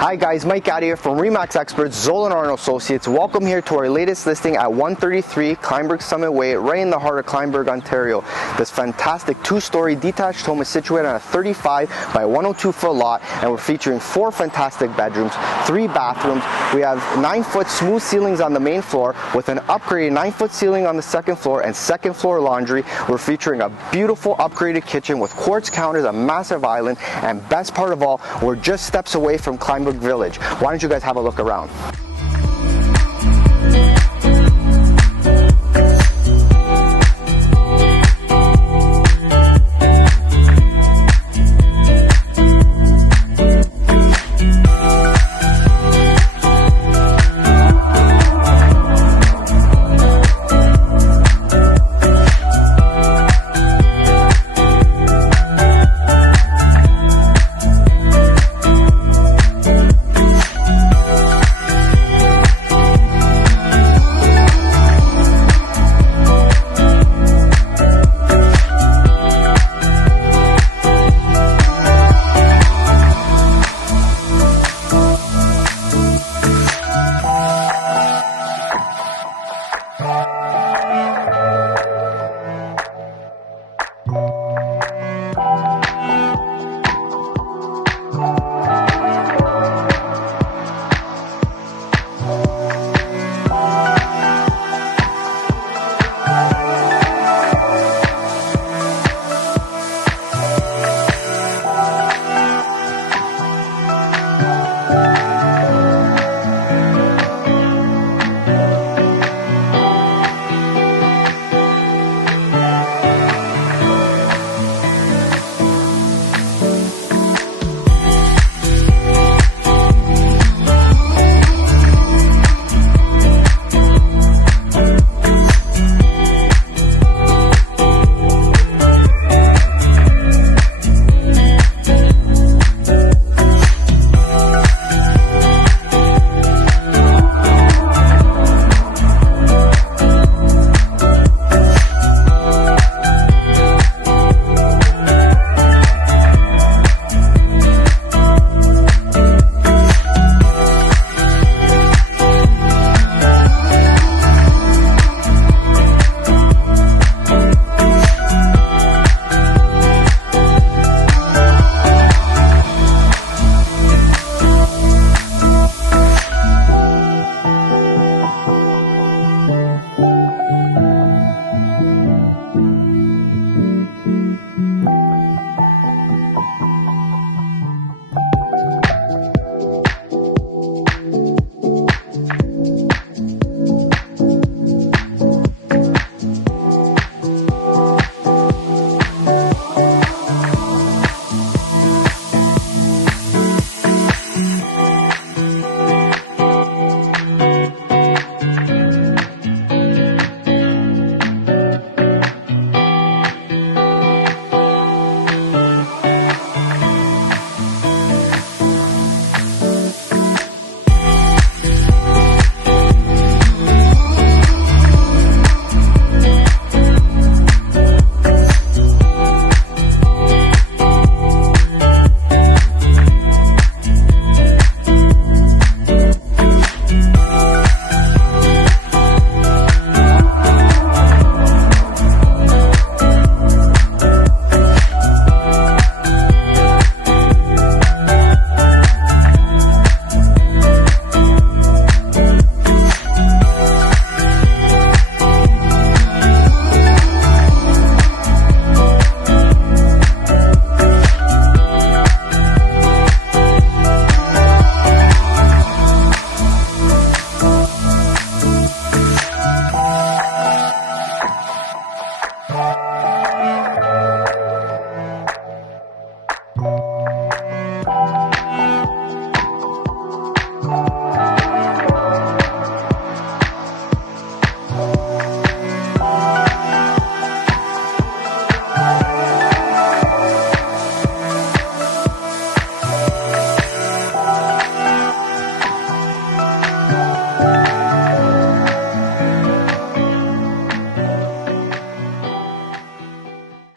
Hi guys, Mike out here from Remax Experts, Zolan Arnold Associates. Welcome here to our latest listing at 133 Kleinburg Summit Way, right in the heart of Kleinburg, Ontario. This fantastic two-story detached home is situated on a 35 by 102 foot lot, and we're featuring 4 fantastic bedrooms, 3 bathrooms. We have 9-foot smooth ceilings on the main floor with an upgraded 9-foot ceiling on the second floor and second floor laundry. We're featuring a beautiful upgraded kitchen with quartz counters, a massive island, and best part of all, we're just steps away from Kleinburg Village. Why don't you guys have a look around?